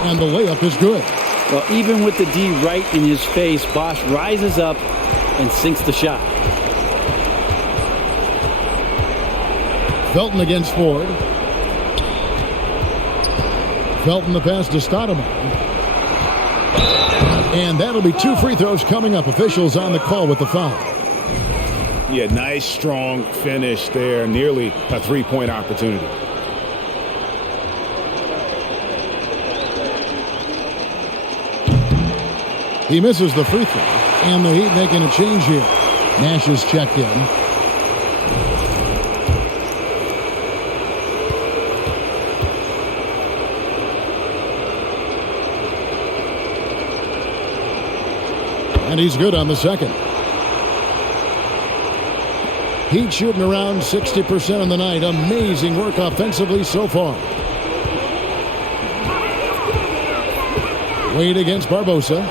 and the layup is good. Well, even with the D right in his face, Bosh rises up and sinks the shot. Felton against Ford. Felton the pass to Stoudemire. And that'll be 2 free throws coming up. Officials on the call with the foul. Yeah, nice, strong finish there. Nearly a 3-point opportunity. He misses the free throw. And the Heat making a change here. Nash is checked in. And he's good on the second. Heat shooting around 60% on the night. Amazing work offensively so far. Wade against Barbosa.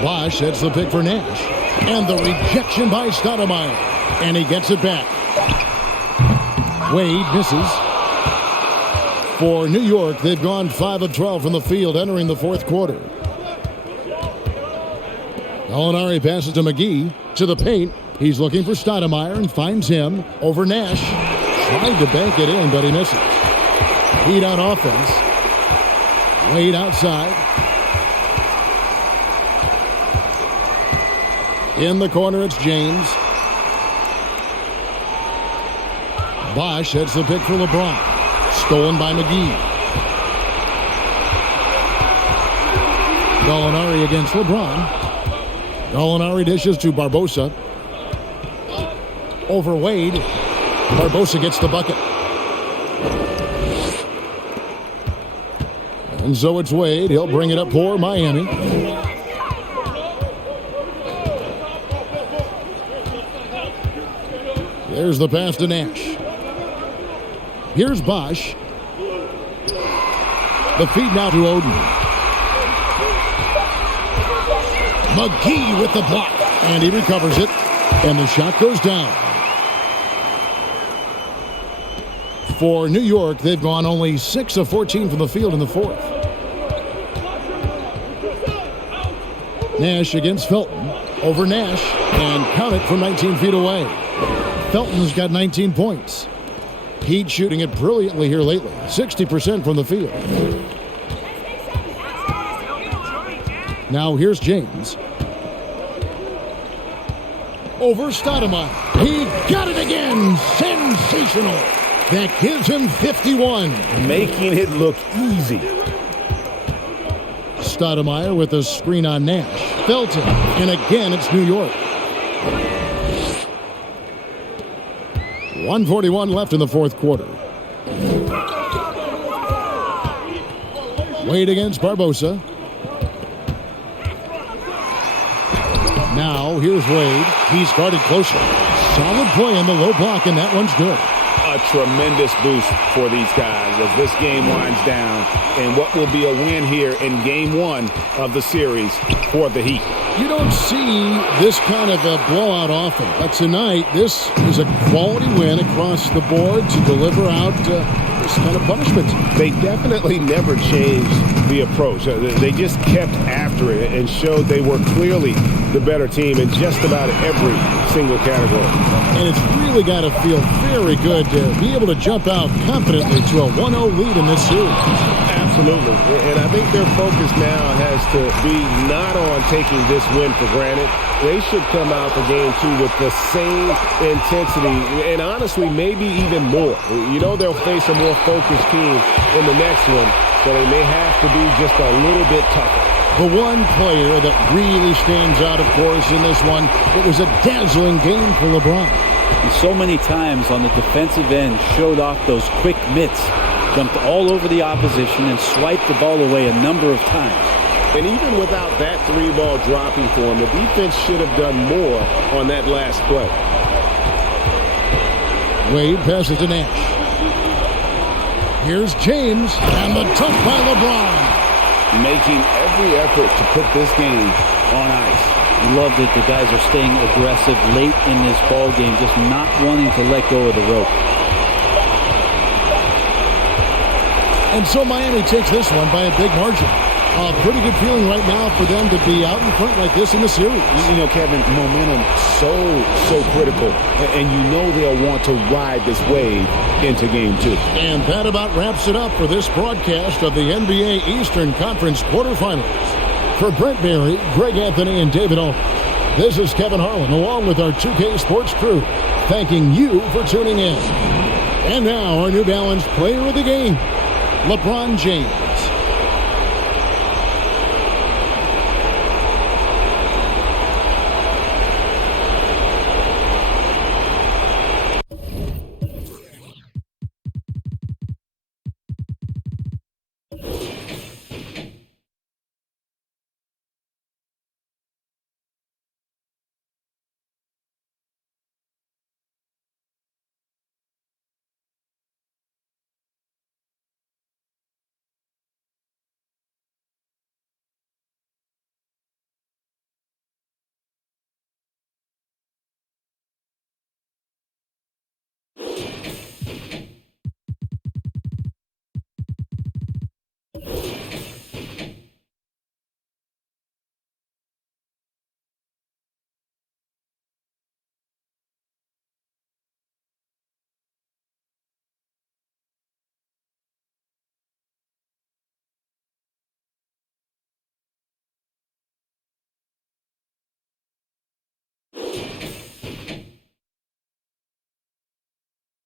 Bosh sets the pick for Nash. And the rejection by Stoudemire. And he gets it back. Wade misses. For New York, they've gone 5 of 12 from the field entering the fourth quarter. Gallinari passes to McGee to the paint. He's looking for Stoudemire and finds him over Nash. Tried to bank it in, but he misses. Heat on offense. Wade outside. In the corner, it's James. Bosh heads the pick for LeBron. Stolen by McGee. Gallinari against LeBron. Gallinari dishes to Barbosa. Over Wade. Barbosa gets the bucket. And so it's Wade. He'll bring it up for Miami. There's the pass to Nash. Here's Bosch. The feed now to Oden. McGee with the block. And he recovers it. And the shot goes down. For New York, they've gone only 6 of 14 from the field in the fourth. Nash against Felton. Over Nash. And count it from 19 feet away. Felton's got 19 points. Heat shooting it brilliantly here lately. 60% from the field. Now here's James. Over Stoudemire. He got it again. Sensational. That gives him 51. Making it look easy. Stoudemire with a screen on Nash. Felton. And again, it's New York. 1:41 left in the fourth quarter. Wade against Barbosa. Now, here's Wade. He's guarded closer. Solid play in the low block, and that one's good. A tremendous boost for these guys as this game winds down and what will be a win here in game one of the series for the Heat. You don't see this kind of a blowout often, but tonight this is a quality win across the board to deliver out this kind of punishment. They definitely never changed the approach. They just kept after it and showed they were clearly the better team in just about every single category. And it's really got to feel very good to be able to jump out confidently to a 1-0 lead in this series. Absolutely. And I think their focus now has to be not on taking this win for granted. They should come out for game two with the same intensity and honestly maybe even more. You know they'll face a more focused team in the next one, so they may have to be just a little bit tougher. The one player that really stands out, of course, in this one, it was a dazzling game for LeBron. And so many times on the defensive end showed off those quick mitts, jumped all over the opposition and swiped the ball away a number of times. And even without that three ball dropping for him, the defense should have done more on that last play. Wade passes to Nash. Here's James, and the dunk by LeBron. Making every effort to put this game on ice. Love that the guys are staying aggressive late in this ball game, just not wanting to let go of the rope. And so Miami takes this one by a big margin. A pretty good feeling right now for them to be out in front like this in the series. You know, Kevin, momentum so critical. And you know they'll want to ride this wave into game two. And that about wraps it up for this broadcast of the NBA Eastern Conference quarterfinals. For Brent Berry, Greg Anthony, and David Owen, this is Kevin Harlan along with our 2K Sports crew, thanking you for tuning in. And now our New Balance player of the game, LeBron James.